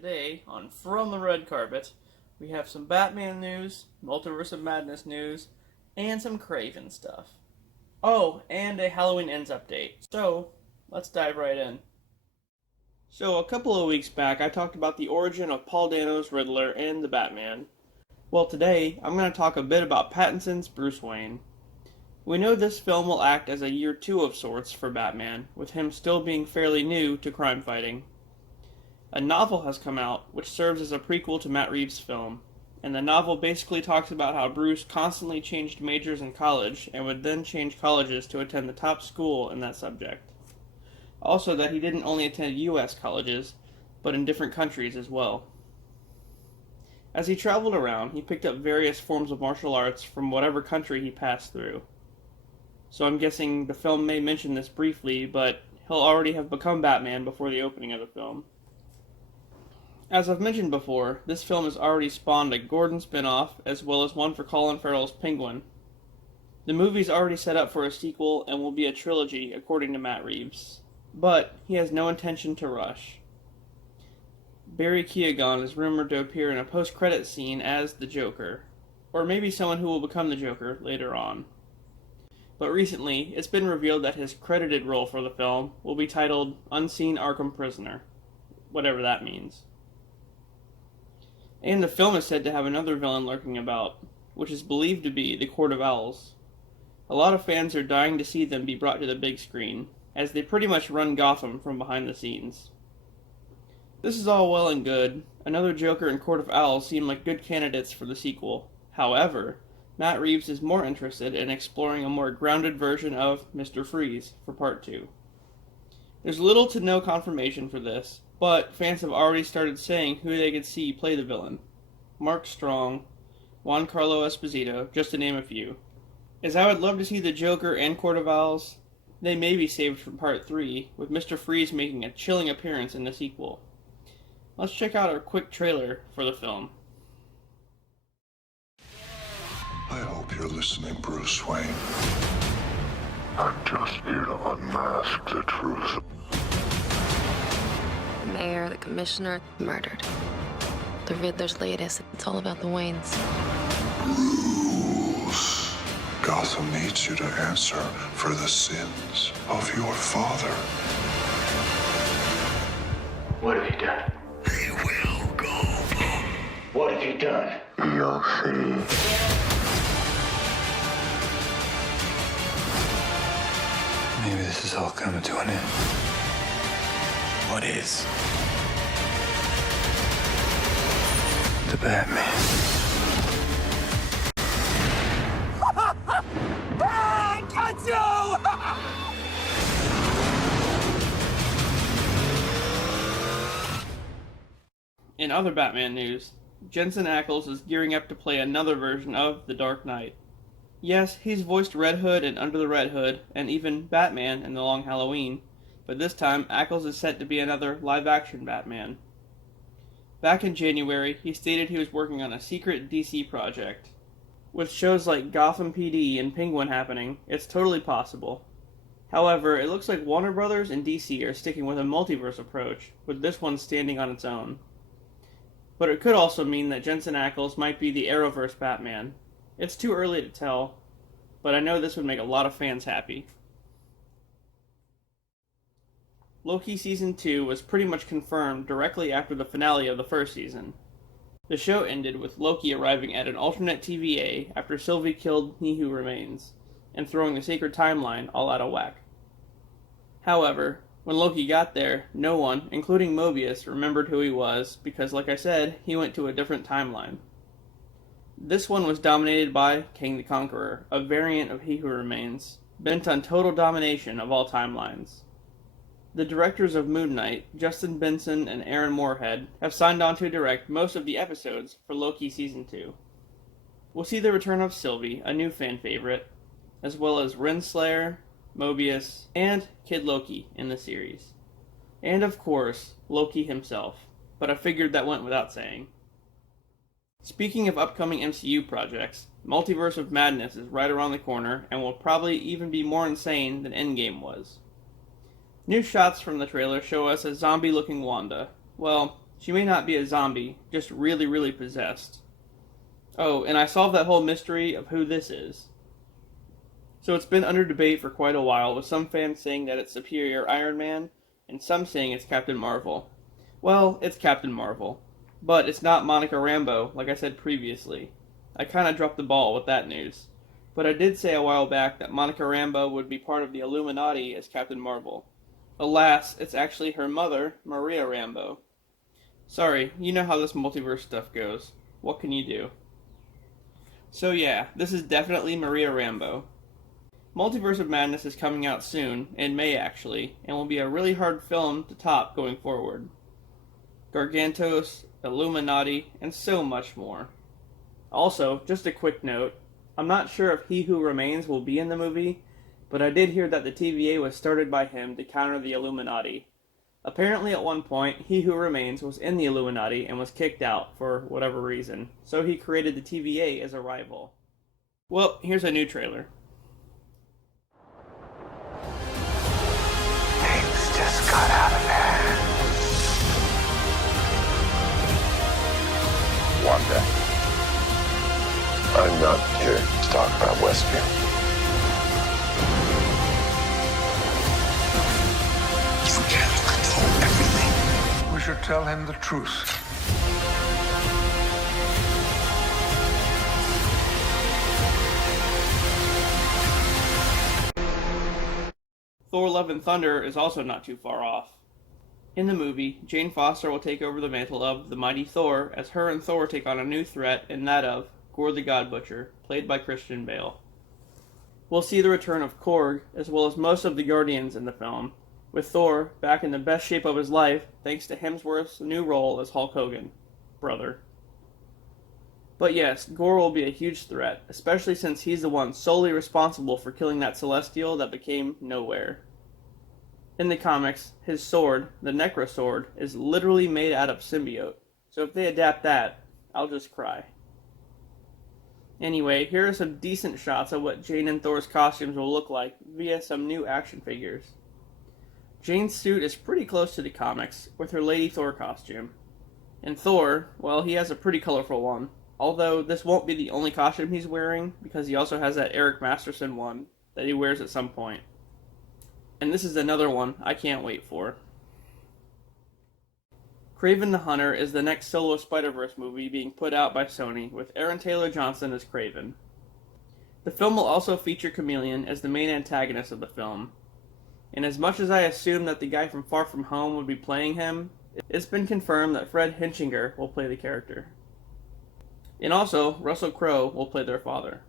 today on From the Red Carpet, we have some Batman news, Multiverse of Madness news, and some Kraven stuff. Oh, and a Halloween Ends update. So, let's dive right in. So, a couple of weeks back, I talked about the origin of Paul Dano's Riddler and the Batman. Well, today, I'm going to talk a bit about Pattinson's Bruce Wayne. We know this film will act as a year two of sorts for Batman, with him still being fairly new to crime fighting. A novel has come out, which serves as a prequel to Matt Reeves' film, and the novel basically talks about how Bruce constantly changed majors in college, and would then change colleges to attend the top school in that subject. Also that he didn't only attend US colleges, but in different countries as well. As he traveled around, he picked up various forms of martial arts from whatever country he passed through. So I'm guessing the film may mention this briefly, but he'll already have become Batman before the opening of the film. As I've mentioned before, this film has already spawned a Gordon spin-off, as well as one for Colin Farrell's Penguin. The movie's already set up for a sequel and will be a trilogy, according to Matt Reeves. But he has no intention to rush. Barry Keoghan is rumored to appear in a post-credits scene as the Joker, or maybe someone who will become the Joker later on. But recently, it's been revealed that his credited role for the film will be titled Unseen Arkham Prisoner, whatever that means. And the film is said to have another villain lurking about, which is believed to be the Court of Owls. A lot of fans are dying to see them be brought to the big screen, as they pretty much run Gotham from behind the scenes. This is all well and good. Another Joker and Court of Owls seem like good candidates for the sequel. However, Matt Reeves is more interested in exploring a more grounded version of Mr. Freeze for Part 2. There's little to no confirmation for this, but fans have already started saying who they could see play the villain. Mark Strong, Juan Carlo Esposito, just to name a few. As I would love to see the Joker and Court of Owls, they may be saved for Part 3, with Mr. Freeze making a chilling appearance in the sequel. Let's check out our quick trailer for the film. I hope you're listening, Bruce Wayne. I'm just here to unmask the truth. The mayor, the commissioner, murdered. The Riddler's latest. It's all about the Waynes. Bruce, Gotham needs you to answer for the sins of your father. What have you done? He will go. What have you done? You'll see. Maybe this is all coming to an end. What is? The Batman. I got you! In other Batman news, Jensen Ackles is gearing up to play another version of The Dark Knight. Yes, he's voiced Red Hood in Under the Red Hood, and even Batman in The Long Halloween, but this time Ackles is set to be another live-action Batman. Back in January, he stated he was working on a secret DC project. With shows like Gotham PD and Penguin happening, it's totally possible. However, it looks like Warner Brothers and DC are sticking with a multiverse approach, with this one standing on its own. But it could also mean that Jensen Ackles might be the Arrowverse Batman. It's too early to tell, but I know this would make a lot of fans happy. Loki Season 2 was pretty much confirmed directly after the finale of the first season. The show ended with Loki arriving at an alternate TVA after Sylvie killed He Who Remains, and throwing the sacred timeline all out of whack. However, when Loki got there, no one, including Mobius, remembered who he was, because like I said, he went to a different timeline. This one was dominated by King the Conqueror, a variant of He Who Remains, bent on total domination of all timelines. The directors of Moon Knight, Justin Benson and Aaron Moorhead, have signed on to direct most of the episodes for Loki Season 2. We'll see the return of Sylvie, a new fan favorite, as well as Renslayer, Mobius, and Kid Loki in the series. And of course, Loki himself, but I figured that went without saying. Speaking of upcoming MCU projects, Multiverse of Madness is right around the corner and will probably even be more insane than Endgame was. New shots from the trailer show us a zombie-looking Wanda. Well, She may not be a zombie, just really, really possessed. Oh, and I solved that whole mystery of who this is. So it's been under debate for quite a while, with some fans saying that it's Superior Iron Man, and some saying it's Captain Marvel. Well, it's Captain Marvel. But it's not Monica Rambeau, like I said previously. I kinda dropped the ball with that news. But I did say a while back that Monica Rambeau would be part of the Illuminati as Captain Marvel. Alas, it's actually her mother, Maria Rambeau. Sorry, you know how this multiverse stuff goes. What can you do? So yeah, this is definitely Maria Rambeau. Multiverse of Madness is coming out soon, in May actually, and will be a really hard film to top going forward. Gargantos, Illuminati, and so much more. Also, just a quick note, I'm not sure if He Who Remains will be in the movie, but I did hear that the TVA was started by him to counter the Illuminati. Apparently at one point, He Who Remains was in the Illuminati and was kicked out for whatever reason, so he created the TVA as a rival. Well, here's a new trailer. Things just got out of hand. Wanda, I'm not here to talk about Westview. You can't control everything. We should tell him the truth. Thor Love and Thunder is also not too far off. In the movie, Jane Foster will take over the mantle of the Mighty Thor as her and Thor take on a new threat in that of Gorr the God Butcher, played by Christian Bale. We'll see the return of Korg, as well as most of the Guardians in the film, with Thor back in the best shape of his life thanks to Hemsworth's new role as Hulk Hogan, brother. But yes, Gorr will be a huge threat, especially since he's the one solely responsible for killing that Celestial that became nowhere. In the comics, his sword, the Necro Sword, is literally made out of symbiote, so if they adapt that, I'll just cry. Anyway, here are some decent shots of what Jane and Thor's costumes will look like via some new action figures. Jane's suit is pretty close to the comics, with her Lady Thor costume. And Thor, well, he has a pretty colorful one, although this won't be the only costume he's wearing, because he also has that Eric Masterson one that he wears at some point. And this is another one I can't wait for. Kraven the Hunter is the next solo Spider-Verse movie being put out by Sony, with Aaron Taylor Johnson as Kraven. The film will also feature Chameleon as the main antagonist of the film. And as much as I assume that the guy from Far From Home would be playing him, it's been confirmed that Fred Hinchinger will play the character. And also, Russell Crowe will play their father.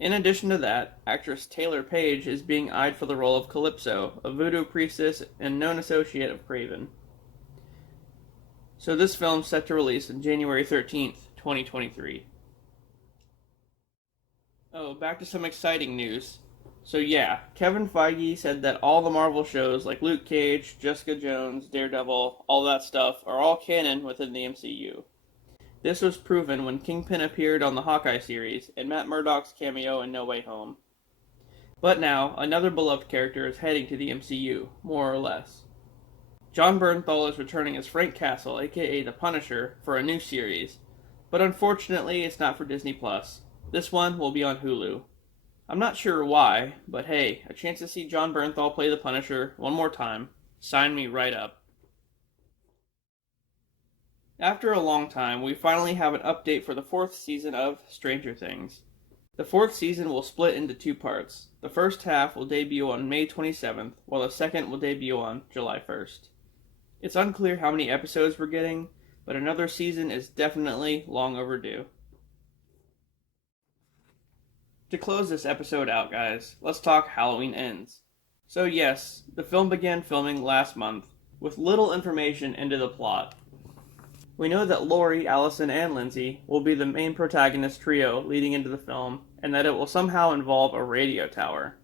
In addition to that, actress Taylor Page is being eyed for the role of Calypso, a voodoo priestess and known associate of Kraven. So this film's set to release on January 13th, 2023. Oh, back to some exciting news. So yeah, Kevin Feige said that all the Marvel shows like Luke Cage, Jessica Jones, Daredevil, all that stuff are all canon within the MCU. This was proven when Kingpin appeared on the Hawkeye series and Matt Murdock's cameo in No Way Home. But now, another beloved character is heading to the MCU, more or less. Jon Bernthal is returning as Frank Castle, aka the Punisher, for a new series, but unfortunately it's not for Disney+. This one will be on Hulu. I'm not sure why, but hey, a chance to see Jon Bernthal play the Punisher one more time. Sign me right up. After a long time, we finally have an update for the 4th season of Stranger Things. The 4th season will split into 2 parts. The first half will debut on May 27th, while the second will debut on July 1st. It's unclear how many episodes we're getting, but another season is definitely long overdue. To close this episode out, guys, let's talk Halloween Ends. So yes, the film began filming last month, with little information into the plot. We know that Laurie, Allison, and Lindsay will be the main protagonist trio leading into the film, and that it will somehow involve a radio tower.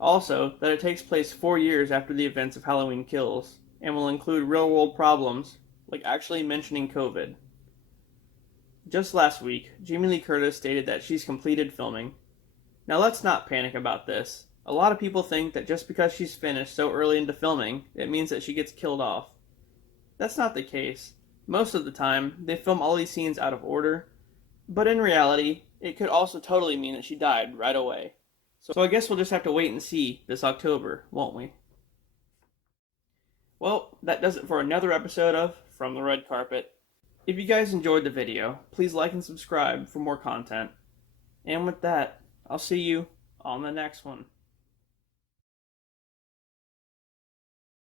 Also, that it takes place 4 years after the events of Halloween Kills, and will include real-world problems, like actually mentioning COVID. Just last week, Jamie Lee Curtis stated that she's completed filming. Now let's not panic about this. A lot of people think that just because she's finished so early into filming, it means that she gets killed off. that's not the case. Most of the time, they film all these scenes out of order, but in reality, it could also totally mean that she died right away. So I guess we'll just have to wait and see this October, won't we? Well, that does it for another episode of From the Red Carpet. If you guys enjoyed the video, please like and subscribe for more content. And with that, I'll see you on the next one.